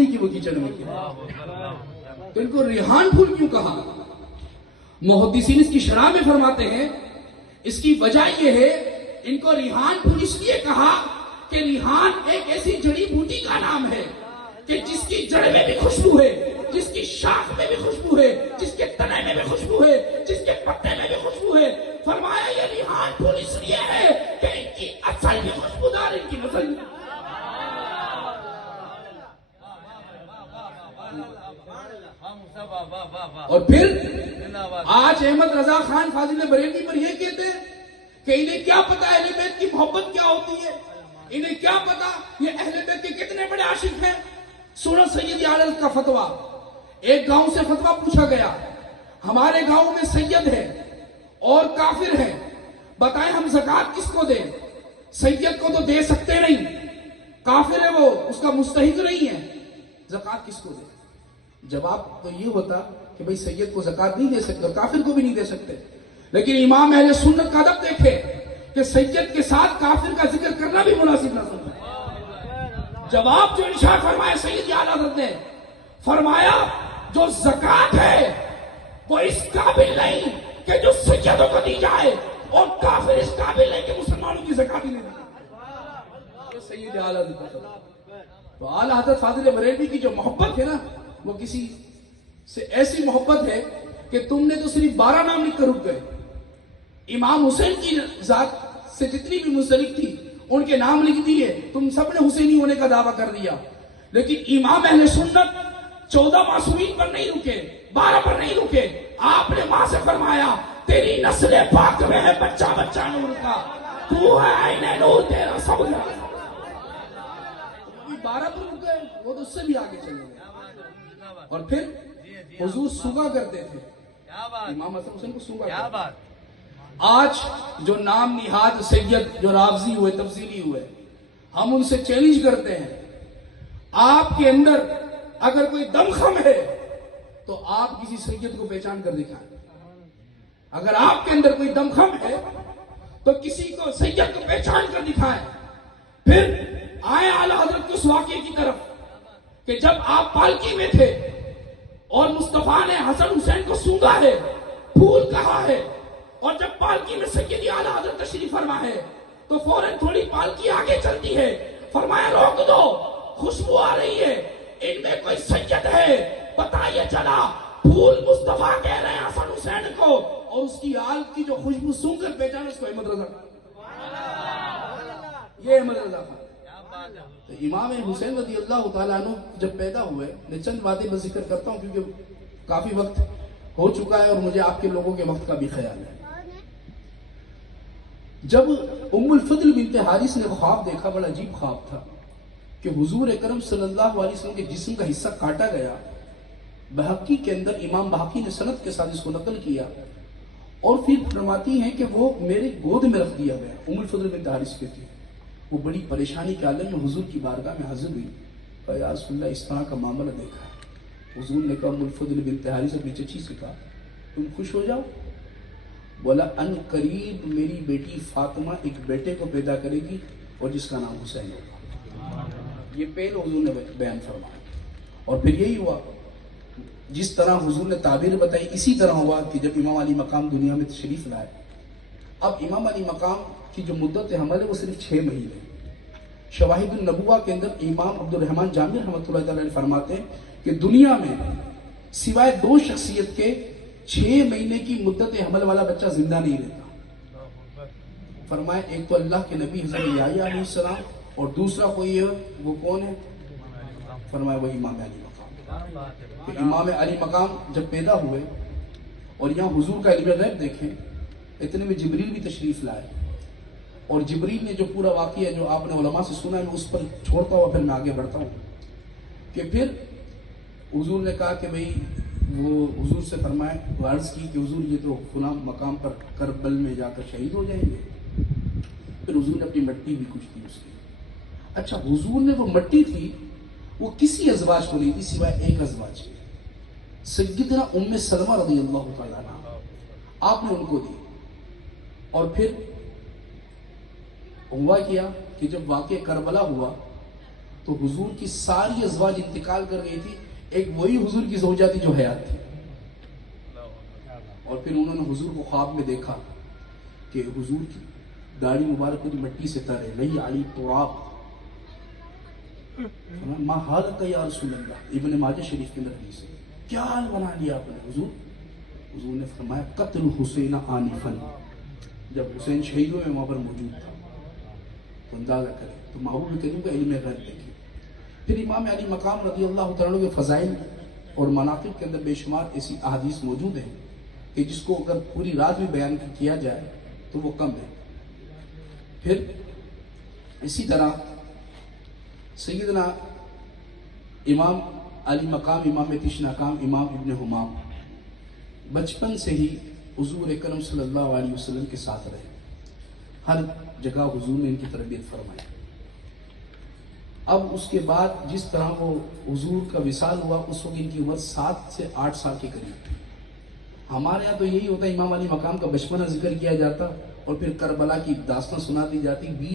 نہیں کہ وہ کیچڑ میں گرے. تو ان کو ریحان پھول کیوں کہا؟ محدثین اس کی شرح میں فرماتے ہیں اس کی وجہ یہ ہے ان کو ریحان پھول اس لیے کہا کہ ریحان ایک ایسی جڑی بوٹی کا نام ہے کہ جس کی جڑ میں بھی خوشبو ہے, جس کی شاخ میں بھی خوشبو ہے, جس کے تنے میں بھی خوشبو ہے, جس کے پتے میں بھی خوشبو ہے. فرمایا یہ ریحان پھول اس لیے ہے کہ ان کی اصل بھی خوشبودار, ان کی نسل بھی. اور پھر آج احمد رضا خان فاضل بریلوی پر یہ کہتے ہیں کہ انہیں کیا پتا اہل بیت کی محبت کیا ہوتی ہے, انہیں کیا پتا یہ اہل بیت کے کتنے بڑے عاشق ہیں. سنو سید عالم کا فتویٰ. ایک گاؤں سے فتویٰ پوچھا گیا, ہمارے گاؤں میں سید ہے اور کافر ہے, بتائیں ہم زکوٰۃ کس کو دیں؟ سید کو تو دے سکتے نہیں, کافر ہے وہ, اس کا مستحق نہیں ہے, زکوٰۃ کس کو دیں؟ جواب تو یہ ہوتا کہ بھئی سید کو زکوٰۃ نہیں دے سکتے اور کافر کو بھی نہیں دے سکتے. لیکن امام اہل سنت کا ادب دیکھے کہ سید کے ساتھ کافر کا ذکر کرنا بھی مناسب نہ سمجھا. جواب جو ارشاد فرمایا سید اعلیٰ حضرت نے, فرمایا جو زکوٰۃ ہے وہ اس قابل نہیں کہ جو سیدوں کو دی جائے, اور کافر اس قابل نہیں کہ مسلمانوں کی زکوٰۃ ہی نہیں دی. یہ سید اعلیٰ حضرت. تو اعلیٰ حضرت فاضل بریلوی کی جو محبت ہے نا, وہ کسی سے ایسی محبت ہے کہ تم نے تو صرف 12 نام لکھ کر رک گئے. امام حسین کی ذات سے جتنی بھی منسلک تھی ان کے نام لکھ دیے, تم سب نے حسینی ہونے کا دعویٰ کر دیا. لیکن امام اہل سنت 14 معصومین پر نہیں رکے, 12 پر نہیں رکے. آپ نے ماں سے فرمایا تیری نسل پاک میں ہے بچہ بچہ نور کا, تو ہے عین نور تیرا سب گیا. 12 پر رک گئے, وہ تو اس سے بھی آگے چلے گئے. اور پھر حضور سوگا کرتے تھے, امام حسن حسین کو سوگا کرتے تھے. آج جو نام نہاد سید جو رافضی ہوئے, تفضیلی ہوئے, ہم ان سے چیلنج کرتے ہیں, آپ کے اندر اگر کوئی دمخم ہے تو آپ کسی سید کو پہچان کر دکھائیں. اگر آپ کے اندر کوئی دمخم ہے تو کسی کو سید کو پہچان کر دکھائیں. پھر آئے اعلیٰ حضرت کے اس واقعے کی طرف کہ جب آپ پالکی میں تھے اور مصطفیٰ نے حسن حسین کو سونگا ہے, پھول کہا ہے, اور جب پالکی میں سیدی اعلیٰ حضرت تشریف فرما ہے تو فوراً تھوڑی پالکی آگے چلتی ہے. فرمایا روک دو, خوشبو آ رہی ہے, ان میں کوئی سید ہے. پتہ یہ چلا پھول مصطفیٰ کہہ رہے ہیں حسن حسین کو, اور اس کی آل کی جو خوشبو سونگ کر پہچانا اس کو احمد رضا. یہ احمد رضا تھا. تو امام حسین رضی اللہ تعالیٰ عنہ جب پیدا ہوئے, میں چند باتیں میں ذکر کرتا ہوں کیونکہ کافی وقت ہو چکا ہے اور مجھے آپ کے لوگوں کے وقت کا بھی خیال ہے. جب ام الفضل بنت حارث نے خواب دیکھا, بڑا عجیب خواب تھا کہ حضور اکرم صلی اللہ علیہ وسلم کے جسم کا حصہ کاٹا گیا. بحقی کے اندر امام بحقی نے سند کے ساتھ اس کو نقل کیا اور پھر فرماتی ہیں کہ وہ میرے گود میں رکھ دیا گیا. ام الفضل بنت حارث کہتی ہے وہ بڑی پریشانی کے عالم میں حضور کی بارگاہ میں حاضر ہوئی. یا رسول اللہ اس طرح کا معاملہ دیکھا ہے. حضور نے کہا ام الفضل بنت حارث اپنی چچی سے کہا تم خوش ہو جاؤ. بولا ان قریب میری بیٹی فاطمہ ایک بیٹے کو پیدا کرے گی اور جس کا نام حسین ہوگا. یہ پہلے حضور نے بیان فرمایا. اور پھر یہی ہوا جس طرح حضور نے تعبیر بتائی اسی طرح ہوا کہ جب امام علی مقام دنیا میں تشریف لائے. اب امام علی مقام کی جو مدت حمل ہے وہ صرف 6 مہینے. شواہد النبوہ کے اندر امام عبد الرحمن جامی رحمۃ اللہ تعالی علیہ فرماتے ہیں کہ دنیا میں سوائے 2 شخصیت کے 6 مہینے کی مدت حمل والا بچہ زندہ نہیں رہتا. فرمائے ایک تو اللہ کے نبی حضرت یحییٰ علیہ السلام اور دوسرا کوئی ہے, وہ کون ہے؟ فرمایا وہ امام علی مقام. کہ امام علی مقام جب پیدا ہوئے اور یہاں حضور کا علم غیب دیکھیں, اتنے میں جبریل بھی تشریف لائے اور جبریل نے جو پورا واقعہ جو آپ نے علماء سے سنا ہے میں اس پر چھوڑتا ہوا پھر میں آگے بڑھتا ہوں. کہ پھر حضور نے کہا کہ بھئی وہ حضور سے فرمائے, عرض کی کہ حضور یہ تو فلاں مقام پر کربل میں جا کر شہید ہو جائیں گے. پھر حضور نے اپنی مٹی بھی کچھ دی اس کی. اچھا حضور نے وہ مٹی تھی وہ کسی ازواج کو نہیں تھی سوائے ایک ازواج کی, سیدنا ام سلمہ رضی اللہ تعالیٰ عنہ. آپ نے ان کو دی. اور پھر ہوا کیا کہ جب واقع کربلا ہوا تو حضور کی ساری ازواج انتقال کر گئی تھی، ایک وہی حضور کی زوجہ تھی جو حیات تھی. اور پھر انہوں نے حضور کو خواب میں دیکھا کہ حضور کی داڑھی مبارک پوری مٹی سے تر ہے، لئی علی تراب. ما حالک یا رسول اللہ، ابن ماجہ شریف کے اندر حدیث ہے، کیا حال بنا لیا آپ نے حضور؟ حضور نے فرمایا قتل حسین آنفا، جب حسین شہید ہوئے وہاں پر موجود تھا. تو اندازہ کریں تو محبوب کریم کا علم غیب دیکھیں. پھر امام علی مقام رضی اللہ تعالیٰ عنہ کے فضائل اور مناقب کے اندر بے شمار ایسی احادیث موجود ہیں کہ جس کو اگر پوری رات بھی بیان کیا جائے تو وہ کم ہے. پھر اسی طرح سیدنا امام علی مقام امام تشناکام امام ابن حمام بچپن سے ہی حضور اکرم صلی اللہ علیہ وسلم کے ساتھ رہے. ہر جگہ حضور نے ان کی تربیت فرمائی. اب اس کے بعد جس طرح وہ حضور کا وصال ہوا اس وقت ان کی عمر 7 سے 8 سال کے قریب تھی. ہمارے یہاں تو یہی ہوتا ہے، امام علی مقام کا بچپنا ذکر کیا جاتا اور پھر کربلا کی داستان سنا دی جاتی.